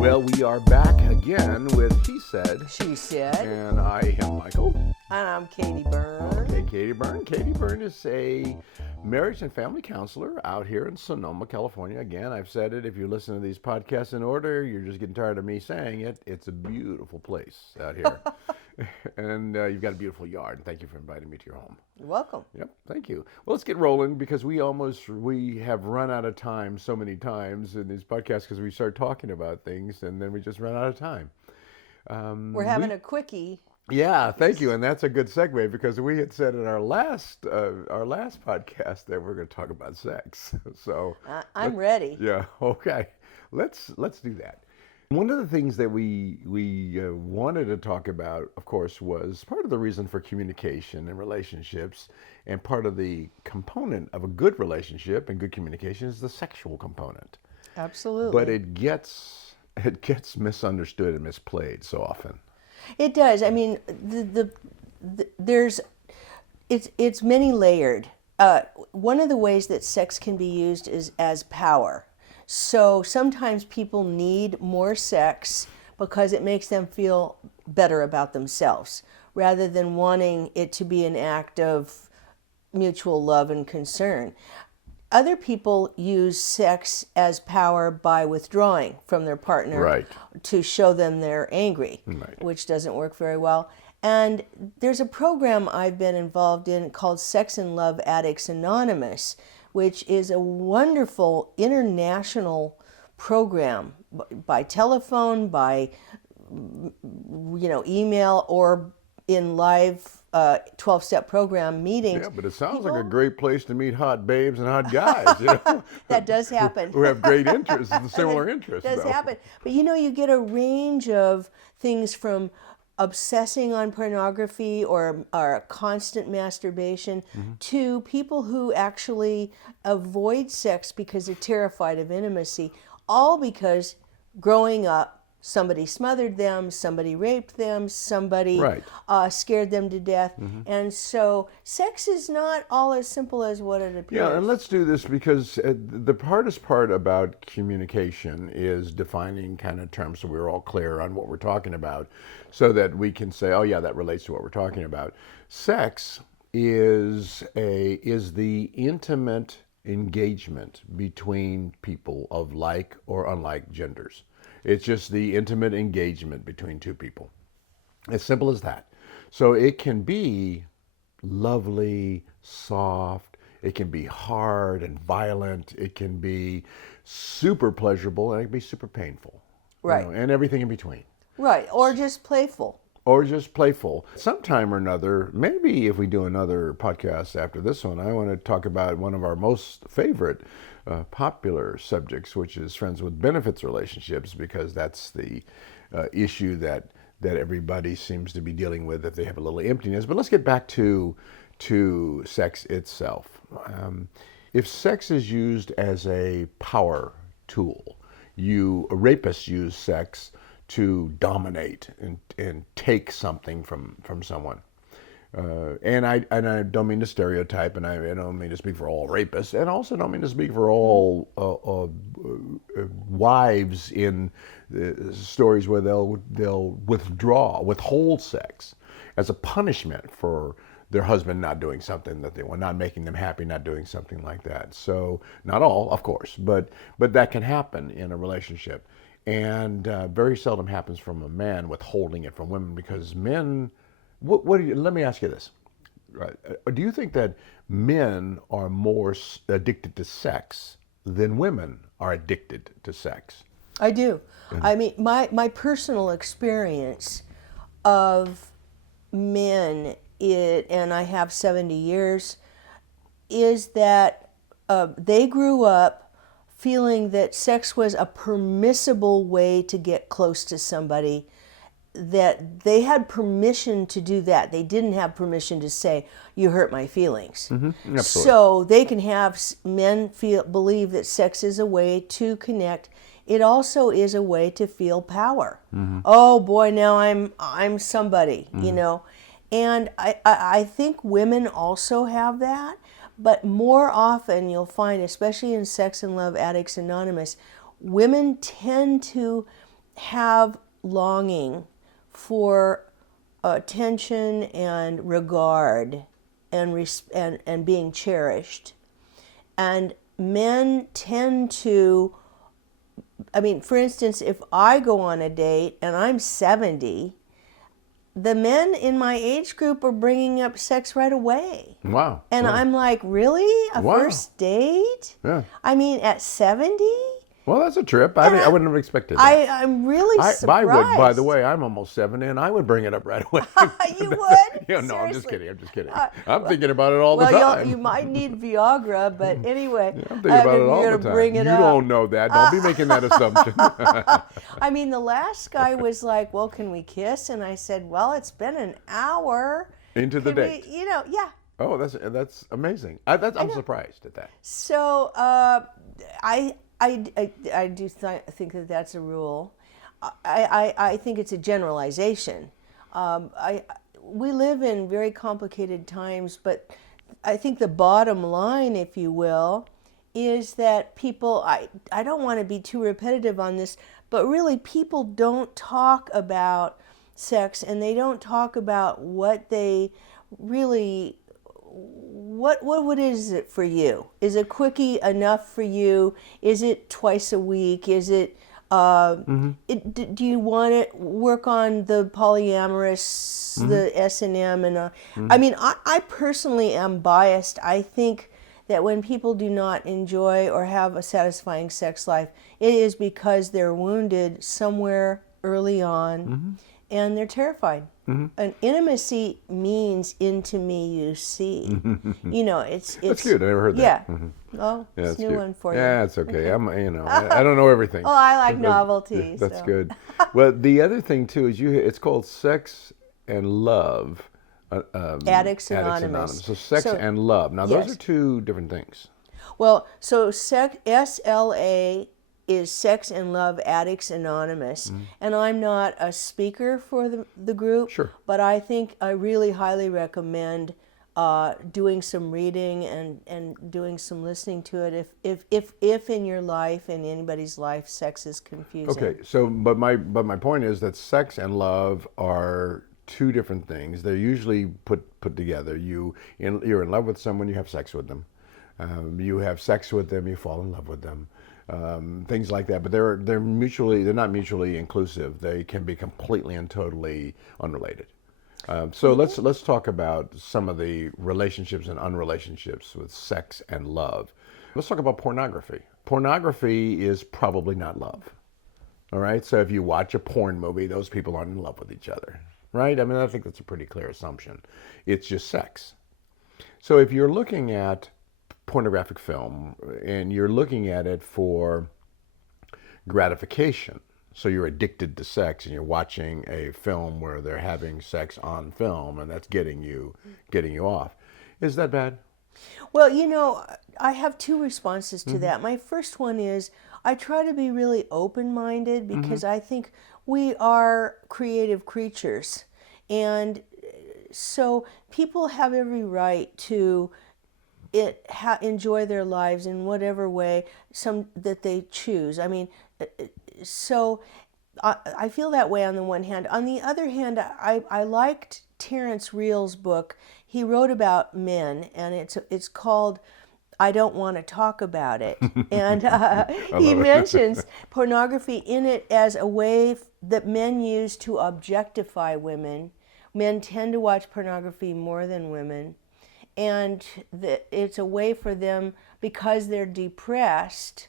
Well, we are back again with He Said. She Said. And I am Michael. And I'm Katie Byrne. Okay, Katie Byrne. Katie Byrne is a marriage and family counselor out here in Sonoma, California. Again, I've said it. If you listen to these podcasts in order, you're just getting tired of me saying it. It's a beautiful place out here. And you've got a beautiful yard. And thank you for inviting me to your home. You're welcome. Yep, thank you. Well, let's get rolling because we have run out of time so many times in these podcasts because we start talking about things and then we just run out of time. We're having a quickie. Yeah, thank you, and that's a good segue because we had said in our last podcast that we're going to talk about sex. So I'm ready. Yeah, okay, let's do that. One of the things that we wanted to talk about, of course, was part of the reason for communication and relationships, and part of the component of a good relationship and good communication is the sexual component. Absolutely. But it gets misunderstood and misplayed so often. It does. I mean, it's many layered. One of the ways that sex can be used is as power. So sometimes people need more sex because it makes them feel better about themselves, rather than wanting it to be an act of mutual love and concern. Other people use sex as power by withdrawing from their partner, right, to show them they're angry, right, which doesn't work very well. And there's a program I've been involved in called Sex and Love Addicts Anonymous, which is a wonderful international program by telephone, by email, or in live 12-step program meetings. Yeah, but it sounds like a great place to meet hot babes and hot guys. That does happen. Who have great interests, similar interests. It does happen. But you get a range of things from obsessing on pornography or constant masturbation to people who actually avoid sex because they're terrified of intimacy, all because growing up, somebody smothered them, somebody raped them, somebody scared them to death. And so sex is not all as simple as what it appears. Yeah, and let's do this because the hardest part about communication is defining kind of terms so we're all clear on what we're talking about so that we can say, oh yeah, that relates to what we're talking about. Sex is the intimate engagement between people of like or unlike genders. It's just the intimate engagement between two people. As simple as that. So it can be lovely, soft, it can be hard and violent, it can be super pleasurable, and it can be super painful. Right. And everything in between. Right, or just playful. Or just playful. Sometime or another, maybe if we do another podcast after this one, I want to talk about one of our most favorite popular subjects, which is friends with benefits relationships, because that's the issue that everybody seems to be dealing with if they have a little emptiness. But let's get back to sex itself. If sex is used as a power tool, rapists use sex to dominate and take something from someone. And I don't mean to stereotype, and I don't mean to speak for all rapists, and also don't mean to speak for all wives in stories where they'll withhold sex as a punishment for their husband not doing something that they want, not making them happy, not doing something like that. So not all, of course, but that can happen in a relationship. And very seldom happens from a man withholding it from women, because men, let me ask you this. Right. Do you think that men are more addicted to sex than women are addicted to sex? I do. I mean, my personal experience of men, and I have 70 years, is that they grew up feeling that sex was a permissible way to get close to somebody, that they had permission to do that. They didn't have permission to say, you hurt my feelings. Mm-hmm. So they can have men believe that sex is a way to connect. It also is a way to feel power. Mm-hmm. Oh boy, now I'm somebody, Mm-hmm. And I think women also have that. But more often you'll find, especially in Sex and Love Addicts Anonymous, women tend to have longing for attention and regard and being cherished. And men tend to, I mean, for instance, if I go on a date and I'm 70, the men in my age group are bringing up sex right away. Wow. And wow. I'm like, really? A Wow. first date? Yeah. I mean, at 70? Well, that's a trip. I wouldn't have expected that. I'm really I surprised. would, by the way, I'm almost 70, and I would bring it up right away. You would? Yeah, no, I'm just Seriously? kidding. I'm just kidding. I'm thinking about it all the Well, time. you might need Viagra, but anyway, I'm thinking about it all you're the gonna time. bring it You up. don't know that. Don't be making that assumption. I mean, the last guy was like, "Well, can we kiss?" And I said, "Well, it's been an hour. Into the Can date. we, yeah." Oh, that's amazing. I'm surprised at that. So I do think that that's a rule. I think it's a generalization. We live in very complicated times, but I think the bottom line, if you will, is that people, I don't want to be too repetitive on this, but really people don't talk about sex, and they don't talk about what they really, what is it for you? Is a quickie enough for you? Is it twice a week? Is it, do you want to work on the polyamorous, the S&M? I mean, I personally am biased. I think that when people do not enjoy or have a satisfying sex life, it is because they're wounded somewhere early on, and they're terrified. And intimacy means into me you see. You know, it's That's cute. I never heard yeah. that. Oh, Yeah, it's a new cute. one for you. Yeah, it's okay. I don't know everything. Oh, I like novelty. That's so. good. Well, the other thing too is it's called Sex and Love. Addicts Anonymous. So sex and love. Now yes. those are two different things. Well, so SLA is Sex and Love Addicts Anonymous. And I'm not a speaker for the group, Sure. but I think I really highly recommend doing some reading and doing some listening to it if in your life, in anybody's life, sex is confusing. Okay. So, but my point is that sex and love are two different things. They're usually put together. You're in love with someone, you have sex with them. You have sex with them, you fall in love with them. Things like that, but they're not mutually inclusive. They can be completely and totally unrelated. So let's talk about some of the relationships and unrelationships with sex and love. Let's talk about pornography. Pornography is probably not love. All right. So if you watch a porn movie, those people aren't in love with each other, right? I mean, I think that's a pretty clear assumption. It's just sex. So if you're looking at pornographic film and you're looking at it for gratification, so you're addicted to sex and you're watching a film where they're having sex on film and that's getting you off, is that bad? Well, you know, I have two responses to that. My first one is I try to be really open-minded because I think we are creative creatures, and so people have every right to enjoy their lives in whatever way that they choose. I mean, so I feel that way on the one hand. On the other hand, I liked Terrence Real's book. He wrote about men, and it's called I Don't Want to Talk About It. And he mentions pornography in it as a way that men use to objectify women. Men tend to watch pornography more than women. And it's a way for them, because they're depressed,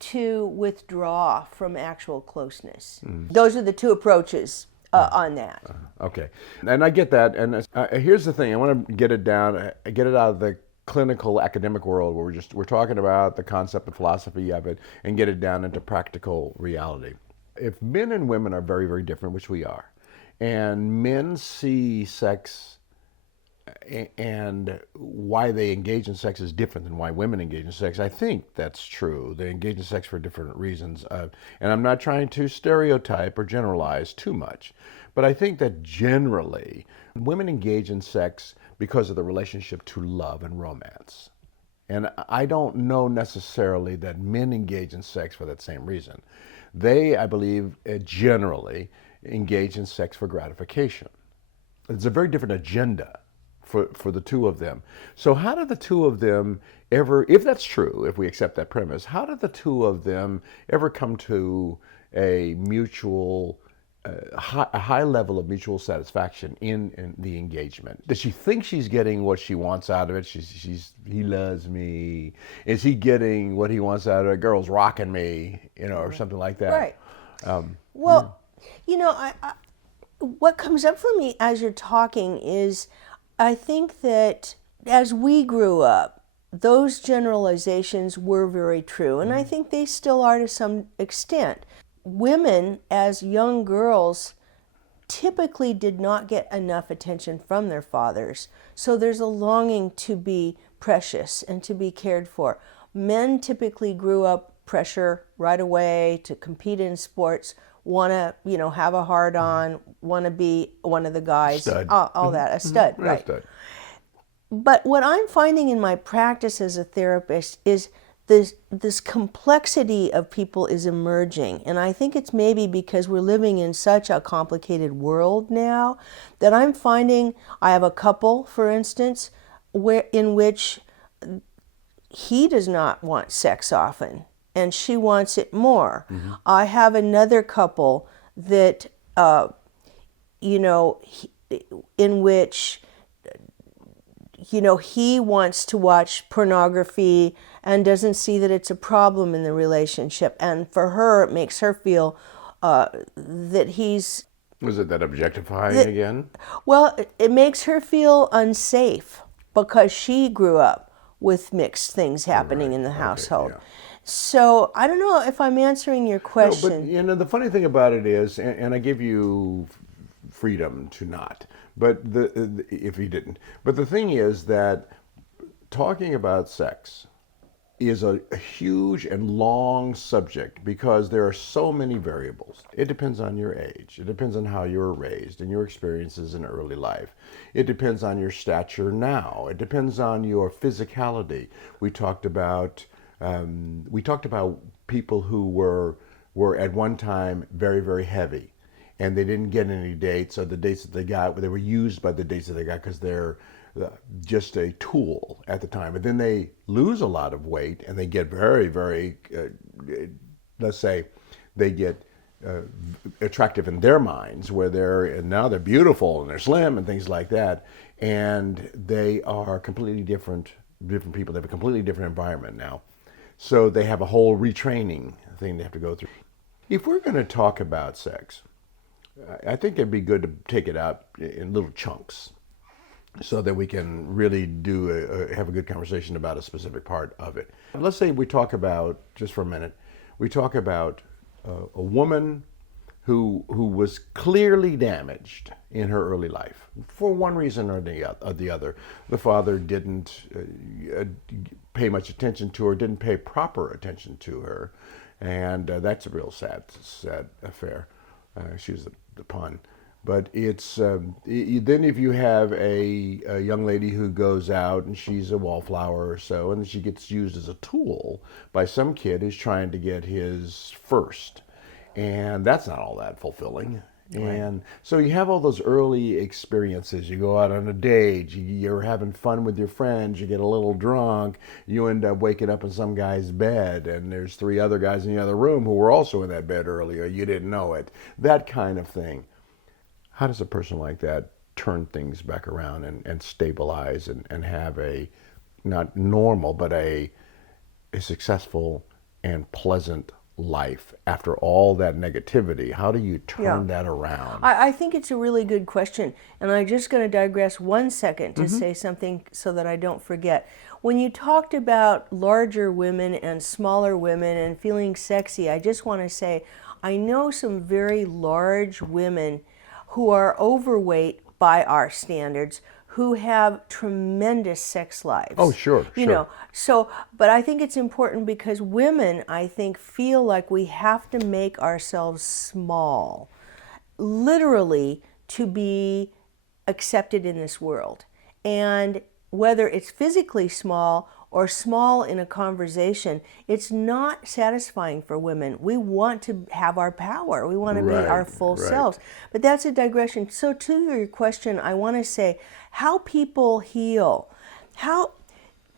to withdraw from actual closeness. Those are the two approaches on that. Okay, and I get that. And here's the thing: I want to get it out of the clinical academic world where we're talking about the concept and philosophy of it, and get it down into practical reality. If men and women are very, very different, which we are, and men see sex and why they engage in sex is different than why women engage in sex. I think that's true. They engage in sex for different reasons. And I'm not trying to stereotype or generalize too much, but I think that generally women engage in sex because of the relationship to love and romance. And I don't know necessarily that men engage in sex for that same reason. They, I believe, generally engage in sex for gratification. It's a very different agenda for the two of them. So how do the two of them ever, if that's true, if we accept that premise, how did the two of them ever come to a mutual, a high level of mutual satisfaction in the engagement? Does she think she's getting what she wants out of it? He loves me. Is he getting what he wants out of it? Girl's rocking me, or something like that. Right. Well, what comes up for me as you're talking is I think that as we grew up, those generalizations were very true, and I think they still are to some extent. Women, as young girls, typically did not get enough attention from their fathers, so there's a longing to be precious and to be cared for. Men typically grew up pressure right away to compete in sports, want to, have a hard on, want to be one of the guys, Stud. all that, a stud, Yeah, right. stud. But what I'm finding in my practice as a therapist is this complexity of people is emerging. And I think it's maybe because we're living in such a complicated world now that I'm finding, I have a couple, for instance, in which he does not want sex often and she wants it more. I have another couple that, in which he wants to watch pornography and doesn't see that it's a problem in the relationship. And for her, it makes her feel that he's... Was it that objectifying again? Well, it makes her feel unsafe because she grew up with mixed things happening in the household. Yeah. So I don't know if I'm answering your question. No, but the funny thing about it is, and I give you freedom to not, but if you didn't, but the thing is that talking about sex is a huge and long subject because there are so many variables. It depends on your age. It depends on how you were raised and your experiences in early life. It depends on your stature now. It depends on your physicality. We talked about people who were at one time very, very heavy, and they didn't get any dates, or the dates that they got, they were used by the dates that they got because they're just a tool at the time. But then they lose a lot of weight and they get very, very, let's say, they get attractive in their minds, where now they're beautiful and they're slim and things like that, and they are completely different people. They have a completely different environment now, so they have a whole retraining thing they have to go through. If we're going to talk about sex, I think it'd be good to take it out in little chunks, so that we can really have a good conversation about a specific part of it. Let's say we talk about, just for a minute, we talk about a woman who was clearly damaged in her early life for one reason or the other. The father didn't pay much attention to her, didn't pay proper attention to her, and that's a real sad affair. Excuse the pun. But it's then if you have a young lady who goes out and she's a wallflower or so, and she gets used as a tool by some kid who's trying to get his first, and that's not all that fulfilling. Right. And so you have all those early experiences. You go out on a date, you're having fun with your friends, you get a little drunk, you end up waking up in some guy's bed, and there's 3 other guys in the other room who were also in that bed earlier. You didn't know it. That kind of thing. How does a person like that turn things back around and stabilize and have a, not normal, but a successful and pleasant life after all that negativity? How do you turn that around? I think it's a really good question, and I'm just going to digress 1 second to say something so that I don't forget. When you talked about larger women and smaller women and feeling sexy, I just want to say I know some very large women who are overweight by our standards, who have tremendous sex lives. Oh, sure. So, but I think it's important because women, I think, feel like we have to make ourselves small, literally, to be accepted in this world. And whether it's physically small or small in a conversation, it's not satisfying for women. We want to have our power. We want to be our full selves. But that's a digression. So to your question, I want to say how people heal.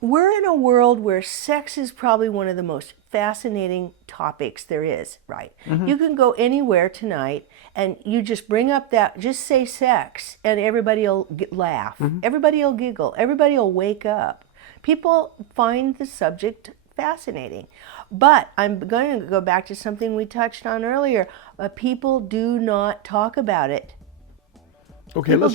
We're in a world where sex is probably one of the most fascinating topics there is, right? You can go anywhere tonight and you just bring up just say sex, and everybody will laugh. Everybody will giggle. Everybody will wake up. People find the subject fascinating. But I'm going to go back to something we touched on earlier. People do not talk about it. Okay, let's